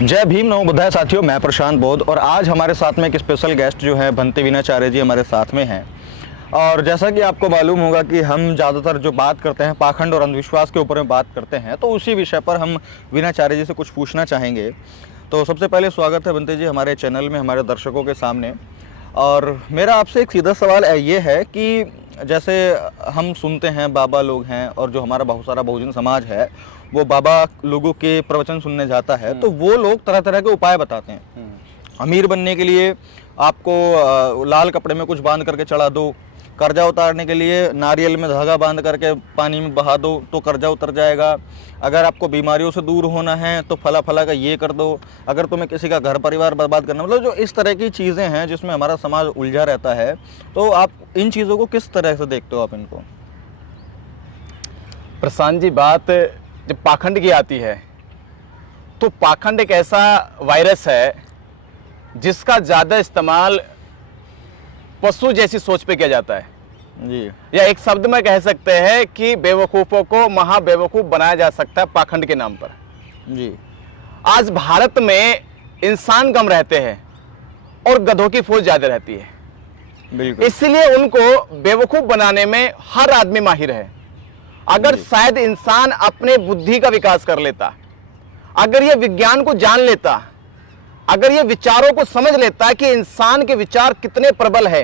जय भीम, नमो बुद्धाय साथियों। मैं प्रशांत बोध और आज हमारे साथ में एक स्पेशल गेस्ट जो है भंते विनाचार्य जी हमारे साथ में हैं। और जैसा कि आपको मालूम होगा कि हम ज़्यादातर जो बात करते हैं पाखंड और अंधविश्वास के ऊपर में बात करते हैं, तो उसी विषय पर हम विनाचार्य जी से कुछ पूछना चाहेंगे। तो सबसे पहले स्वागत है भंते जी हमारे चैनल में, हमारे दर्शकों के सामने। और मेरा आपसे एक सीधा सवाल ये है कि जैसे हम सुनते हैं बाबा लोग हैं और जो हमारा बहुत सारा बहुजन समाज है वो बाबा लोगों के प्रवचन सुनने जाता है, तो वो लोग तरह तरह के उपाय बताते हैं। अमीर बनने के लिए आपको लाल कपड़े में कुछ बांध करके चढ़ा दो, कर्जा उतारने के लिए नारियल में धागा बांध करके पानी में बहा दो तो कर्जा उतर जाएगा, अगर आपको बीमारियों से दूर होना है तो फला फला का ये कर दो, अगर तुम्हें किसी का घर परिवार बर्बाद करना, मतलब जो इस तरह की चीज़ें हैं जिसमें हमारा समाज उलझा रहता है। तो आप इन चीज़ों को किस तरह से देखते हो आप इनको? प्रशांत जी, बात जब पाखंड की आती है तो पाखंड एक ऐसा वायरस है जिसका ज़्यादा इस्तेमाल पशु जैसी सोच पे किया जाता है जी। या एक शब्द में कह सकते हैं कि बेवकूफ़ों को महा बेवकूफ़ बनाया जा सकता है पाखंड के नाम पर जी। आज भारत में इंसान कम रहते हैं और गधों की फौज ज़्यादा रहती है, बिल्कुल। इसलिए उनको बेवकूफ़ बनाने में हर आदमी माहिर है। अगर शायद इंसान अपने बुद्धि का विकास कर लेता, अगर ये विज्ञान को जान लेता, अगर ये विचारों को समझ लेता कि इंसान के विचार कितने प्रबल है,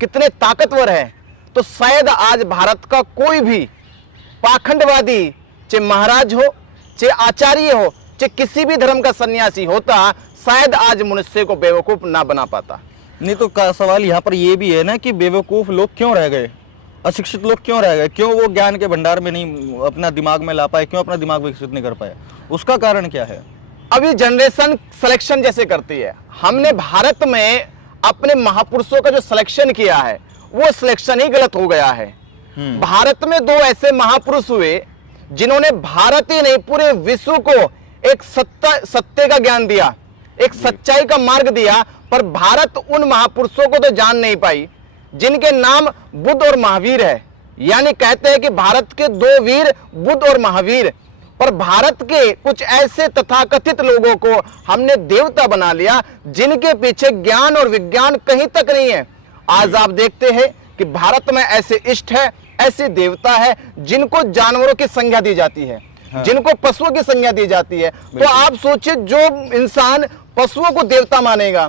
कितने ताकतवर है, तो शायद आज भारत का कोई भी पाखंडवादी, चाहे महाराज हो, चाहे आचार्य हो, चाहे किसी भी धर्म का सन्यासी होता, शायद आज मनुष्य को बेवकूफ ना बना पाता। नहीं तो सवाल यहाँ पर ये भी है ना कि बेवकूफ़ लोग क्यों रह गए, अशिक्षित लोग क्यों रह गए, क्यों वो ज्ञान के भंडार में नहीं अपना दिमाग में ला पाए, क्यों अपना दिमाग विकसित नहीं कर पाए, उसका कारण क्या है? अभी जनरेशन सिलेक्शन जैसे करती है। हमने भारत में अपने महापुरुषों का जो सिलेक्शन किया है वो सिलेक्शन ही गलत हो गया है। भारत में दो ऐसे महापुरुष हुए जिन्होंने भारत ही नहीं पूरे विश्व को एक सत्य का ज्ञान दिया, एक सच्चाई का मार्ग दिया, पर भारत उन महापुरुषों को तो जान नहीं पाई जिनके नाम बुद्ध और महावीर है। यानी कहते हैं कि भारत के दो वीर बुद्ध और महावीर, पर भारत के कुछ ऐसे तथाकथित लोगों को हमने देवता बना लिया जिनके पीछे ज्ञान और विज्ञान कहीं तक नहीं है। आज आप देखते हैं कि भारत में ऐसे इष्ट है, ऐसे देवता है जिनको जानवरों की संज्ञा दी जाती है, जिनको पशुओं की संज्ञा दी जाती है। तो आप सोचिए, जो इंसान पशुओं को देवता मानेगा,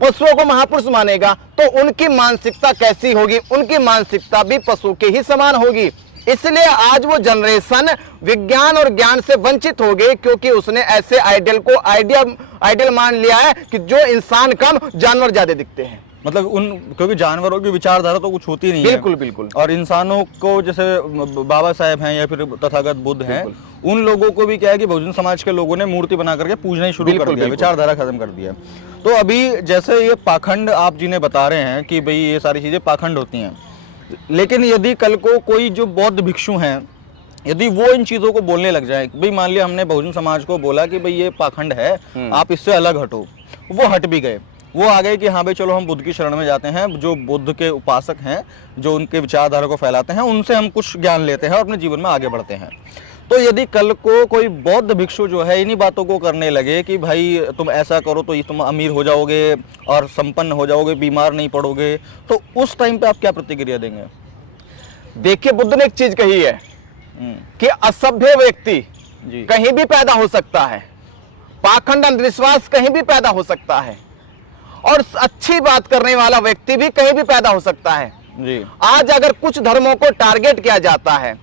पशुओं को महापुरुष मानेगा, तो उनकी मानसिकता कैसी होगी? उनकी मानसिकता भी पशु के ही समान होगी। इसलिए आज वो जनरेशन विज्ञान और ज्ञान से वंचित हो गई, क्योंकि उसने ऐसे आइडियल को आइडियल मान लिया है कि जो इंसान कम जानवर ज्यादा दिखते हैं। मतलब क्योंकि जानवरों की विचारधारा तो कुछ होती नहीं है। बिल्कुल बिल्कुल। और इंसानों को जैसे बाबा साहेब हैं या फिर तथागत बुद्ध हैं, उन लोगों को भी क्या है कि बहुजन समाज के लोगों ने मूर्ति बना करके पूजना ही शुरू कर दिया, विचारधारा खत्म कर दिया। तो अभी जैसे ये पाखंड आप जिन्हें बता रहे हैं कि भाई ये सारी चीजें पाखंड होती हैं, लेकिन यदि कल को कोई जो बौद्ध भिक्षु हैं, यदि वो इन चीजों को बोलने लग जाए, भाई मान लिया हमने बहुजन समाज को बोला कि भाई ये पाखंड है, आप इससे अलग हटो, वो हट भी गए, वो आ गए कि हाँ भाई चलो हम बुद्ध की शरण में जाते हैं, जो बुद्ध के उपासक हैं, जो उनके विचारधारा को फैलाते हैं, उनसे हम कुछ ज्ञान लेते हैं और अपने जीवन में आगे बढ़ते हैं। तो यदि कल को कोई बौद्ध भिक्षु जो है इन्हीं बातों को करने लगे कि भाई तुम ऐसा करो तो तुम अमीर हो जाओगे और संपन्न हो जाओगे, बीमार नहीं पड़ोगे, तो उस टाइम पे आप क्या प्रतिक्रिया देंगे? देखिए, बुद्ध ने एक चीज कही है कि असभ्य व्यक्ति कहीं भी पैदा हो सकता है, पाखंड अंधविश्वास कहीं भी पैदा हो सकता है, और अच्छी बात करने वाला व्यक्ति भी कहीं भी पैदा हो सकता है जी। आज अगर कुछ धर्मों को टारगेट किया जाता है,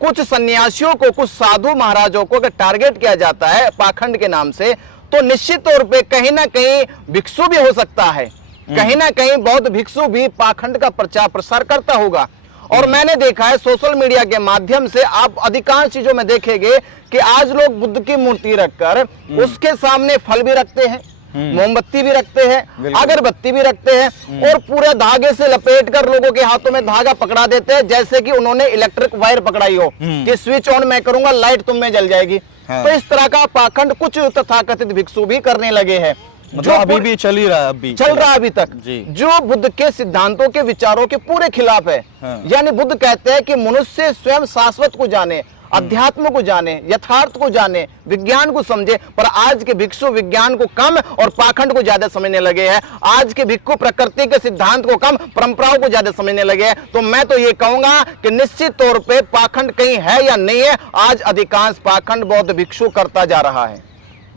कुछ सन्यासियों को, कुछ साधु महाराजों को अगर टारगेट किया जाता है पाखंड के नाम से, तो निश्चित तौर पे कहीं ना कहीं भिक्षु भी हो सकता है, कहीं ना कहीं बौद्ध भिक्षु भी पाखंड का प्रचार प्रसार करता होगा। और मैंने देखा है सोशल मीडिया के माध्यम से, आप अधिकांश चीजों में देखेंगे कि आज लोग बुद्ध की मूर्ति रखकर उसके सामने फल भी रखते हैं, मोमबत्ती भी रखते हैं, अगरबत्ती भी रखते हैं, और पूरे धागे से लपेट कर लोगों के हाथों में धागा पकड़ा देते हैं, जैसे कि उन्होंने इलेक्ट्रिक वायर पकड़ाई हो कि स्विच ऑन मैं करूंगा लाइट तुम में जल जाएगी। तो इस तरह का पाखंड कुछ तथाकथित भिक्षु भी करने लगे हैं, जो अभी भी चल ही रहा है, अभी चल रहा है अभी तक, जो बुद्ध के सिद्धांतों के विचारों के पूरे खिलाफ है। यानी बुद्ध कहते हैं कि मनुष्य स्वयं शाश्वत को जाने, अध्यात्म को जाने, यथार्थ को जाने, विज्ञान को समझे। पर आज के भिक्षु विज्ञान को कम और पाखंड को ज्यादा समझने लगे हैं। आज के भिक्षु प्रकृति के सिद्धांत को कम, परंपराओं को ज्यादा समझने लगे हैं। तो मैं तो ये कहूंगा कि निश्चित तौर पे पाखंड कहीं है या नहीं है, आज अधिकांश पाखंड बौद्ध भिक्षु करता जा रहा है।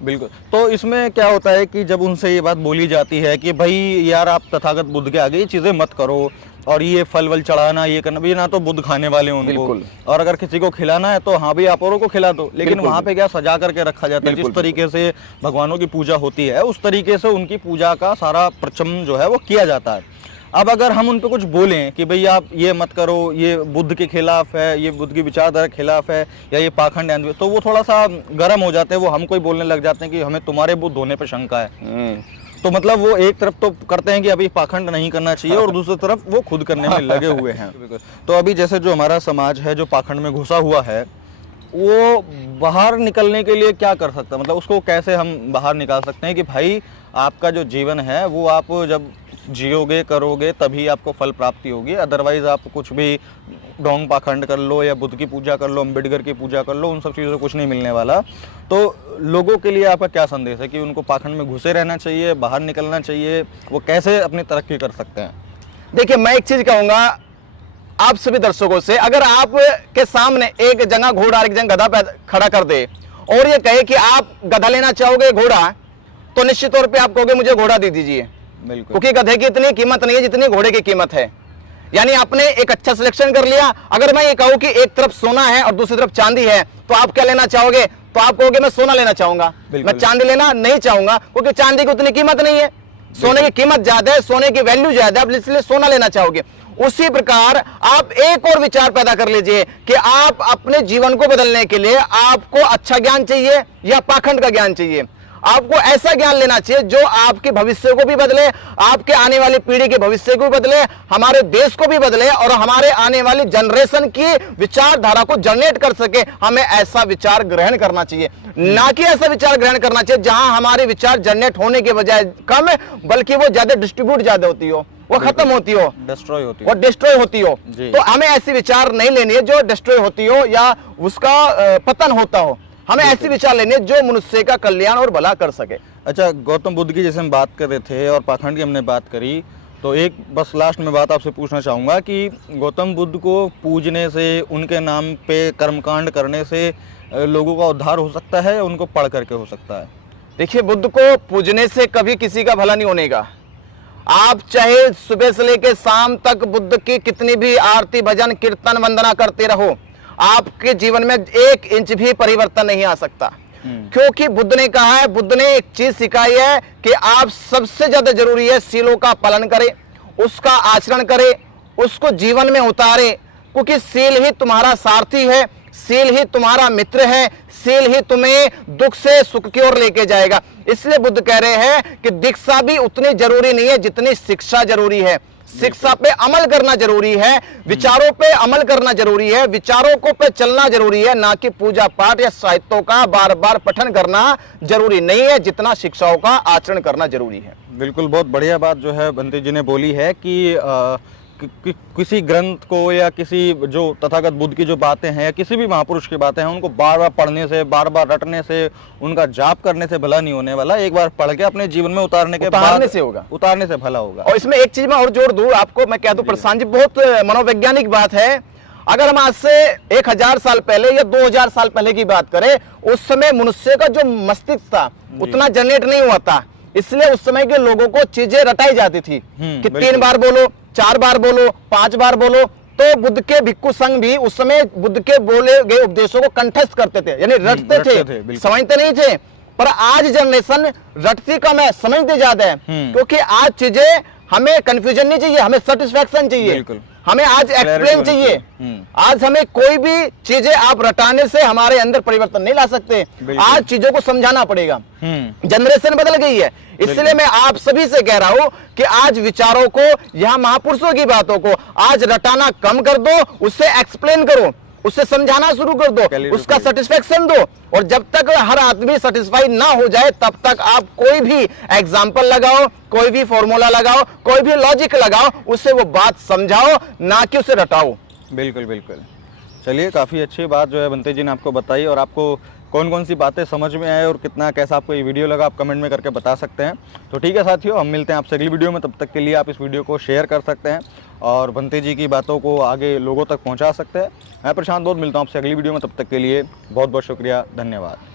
बिल्कुल। तो इसमें क्या होता है कि जब उनसे ये बात बोली जाती है कि भाई यार आप तथागत बुद्ध के आगे ये चीजें मत करो, और ये फल वल चढ़ाना, ये करना भी, ना तो बुद्ध खाने वाले हैं उनको, और अगर किसी को खिलाना है तो हाँ भी आप औरों को खिला दो, लेकिन वहाँ पे क्या सजा करके रखा जाता है। जिस तरीके से भगवानों की पूजा होती है उस तरीके से उनकी पूजा का सारा प्रचम जो है वो किया जाता है। अब अगर हम उन पे कुछ बोलें कि भाई आप ये मत करो, ये बुद्ध के खिलाफ है, ये बुद्ध की विचारधारा के खिलाफ है, या ये पाखंड है, तो वो थोड़ा सा गर्म हो जाते हैं, वो हमको ही बोलने लग जाते हैं कि हमें तुम्हारे बुद्ध होने पर शंका है। तो मतलब वो एक तरफ तो करते हैं कि अभी पाखंड नहीं करना चाहिए, और दूसरी तरफ वो खुद करने में लगे हुए हैं। तो अभी जैसे जो हमारा समाज है जो पाखंड में घुसा हुआ है, वो बाहर निकलने के लिए क्या कर सकता है, मतलब उसको कैसे हम बाहर निकाल सकते हैं कि भाई आपका जो जीवन है वो आप जब जियोगे करोगे तभी आपको फल प्राप्ति होगी, अदरवाइज आप कुछ भी ढोंग पाखंड कर लो या बुद्ध की पूजा कर लो, अम्बेडकर की पूजा कर लो, उन सब चीज़ों से कुछ नहीं मिलने वाला। तो लोगों के लिए आपका क्या संदेश है कि उनको पाखंड में घुसे रहना चाहिए, बाहर निकलना चाहिए, वो कैसे अपनी तरक्की कर सकते हैं? देखिए, मैं एक चीज कहूंगा आप सभी दर्शकों से, अगर आप के सामने एक जगह घोड़ा एक जगह गधा खड़ा कर दे और ये कहे कि आप गधा लेना चाहोगे घोड़ा, तो निश्चित तौर पे आप कहोगे मुझे घोड़ा दे दीजिए, क्योंकि गधे की इतनी कीमत नहीं है जितनी घोड़े की कीमत है। यानी आपने एक अच्छा सिलेक्शन कर लिया। अगर मैं ये कहूं कि एक तरफ सोना है और दूसरी तरफ चांदी है, तो आप क्या लेना चाहोगे? तो आप कहोगे मैं सोना लेना चाहूंगा, मैं चांदी लेना नहीं चाहूंगा, क्योंकि चांदी की उतनी कीमत नहीं है, सोने की कीमत ज्यादा है, सोने की वैल्यू ज्यादा है, इसलिए सोना लेना चाहोगे। उसी प्रकार आप एक और विचार पैदा कर लीजिए कि आप अपने जीवन को बदलने के लिए आपको अच्छा ज्ञान चाहिए या पाखंड का ज्ञान चाहिए। आपको ऐसा ज्ञान लेना चाहिए जो आपके भविष्य को भी बदले, आपके आने वाली पीढ़ी के भविष्य को भी बदले, हमारे देश को भी बदले और हमारे आने वाली जनरेशन की विचारधारा को जनरेट कर सके। हमें ऐसा विचार ग्रहण करना चाहिए, ना कि ऐसा विचार ग्रहण करना चाहिए जहां हमारे विचार जनरेट होने के बजाय कम, बल्कि वो ज्यादा डिस्ट्रीब्यूट ज्यादा होती हो, वो खत्म होती हो, डिस्ट्रॉय होती हो। तो हमें ऐसी विचार नहीं लेनी है जो डिस्ट्रॉय होती हो या उसका पतन होता हो। हमें ऐसी विचार लेने जो मनुष्य का कल्याण और भला कर सके। अच्छा, गौतम बुद्ध की जैसे हम बात कर रहे थे और पाखंड की हमने बात करी, तो एक बस लास्ट में बात आपसे पूछना चाहूँगा कि गौतम बुद्ध को पूजने से, उनके नाम पे कर्मकांड करने से लोगों का उद्धार हो सकता है या उनको पढ़ करके हो सकता है? देखिए, बुद्ध को पूजने से कभी किसी का भला नहीं होने का। आप चाहे सुबह से लेकर शाम तक बुद्ध की कितनी भी आरती भजन कीर्तन वंदना करते रहो, आपके जीवन में 1 इंच भी परिवर्तन नहीं आ सकता। क्योंकि बुद्ध ने कहा है, बुद्ध ने एक चीज सिखाई है कि आप सबसे ज्यादा जरूरी है सीलों का पालन करें, उसका आचरण करें, उसको जीवन में उतारे, क्योंकि सील ही तुम्हारा सारथी है, सील ही तुम्हारा मित्र है, सील ही तुम्हें दुख से सुख की ओर लेके जाएगा। इसलिए बुद्ध कह रहे हैं कि दीक्षा भी उतनी जरूरी नहीं है जितनी शिक्षा जरूरी है। शिक्षा पे अमल करना जरूरी है, विचारों पे अमल करना जरूरी है, विचारों को पे चलना जरूरी है, ना कि पूजा पाठ या साहित्यों का बार बार पठन करना जरूरी नहीं है जितना शिक्षाओं का आचरण करना जरूरी है। बिल्कुल, बहुत बढ़िया बात जो है बंटी जी ने बोली है कि किसी ग्रंथ को या किसी जो तथागत बुद्ध की जो बातें हैं या किसी भी महापुरुष की बातें हैं, उनको बार बार पढ़ने से, बार बार रटने से, उनका जाप करने से भला नहीं होने वाला। एक बार पढ़ के अपने जीवन में उतारने से भला होगा। और इसमें एक चीज मैं और जोड़ दूं आपको, मैं कह दूं प्रशांत जी, बहुत मनोवैज्ञानिक बात है। अगर हम आज से 1000 साल पहले या 2000 साल पहले की बात करें, उस समय मनुष्य का जो मस्तिष्क था उतना जनरेट नहीं हुआ था, इसलिए उस समय के लोगों को चीजें रटाई जाती थी कि 3 बार बोलो, 4 बार बोलो, 5 बार बोलो। तो बुद्ध के भिक्षु संघ भी उस समय बुद्ध के बोले गए उपदेशों को कंठस्थ करते थे, यानी रटते थे, समझते नहीं थे। पर आज जनरेशन रटती कम है, समझते ज्यादा है, क्योंकि आज चीजें हमें कंफ्यूजन नहीं चाहिए, हमें सेटिस्फैक्शन चाहिए, हमें आज एक्सप्लेन चाहिए। आज हमें कोई भी चीजें आप रटाने से हमारे अंदर परिवर्तन नहीं ला सकते, आज चीजों को समझाना पड़ेगा। जनरेशन बदल गई है, इसलिए मैं आप सभी से कह रहा हूं कि आज विचारों को, यहां महापुरुषों की बातों को आज रटाना कम कर दो, उससे एक्सप्लेन करो, उससे समझाना शुरू कर दो, उसका सेटिस्फेक्शन दो। और जब तक हर आदमी सेटिस्फाई ना हो जाए तब तक आप कोई भी एग्जाम्पल लगाओ, कोई भी फॉर्मूला लगाओ, कोई भी लॉजिक लगाओ, उससे वो बात समझाओ, ना कि उसे रटाओ। बिल्कुल बिल्कुल। चलिए, काफ़ी अच्छी बात जो है बंते जी ने आपको बताई, और आपको कौन कौन सी बातें समझ में आए और कितना कैसा आपको ये वीडियो लगा, आप कमेंट में करके बता सकते हैं। तो ठीक है साथियों, हम मिलते हैं आपसे अगली वीडियो में। तब तक के लिए आप इस वीडियो को शेयर कर सकते हैं और बंते जी की बातों को आगे लोगों तक पहुंचा सकते हैं। मैं प्रशांत बोध मिलता हूं आपसे अगली वीडियो में, तब तक के लिए बहुत बहुत शुक्रिया, धन्यवाद।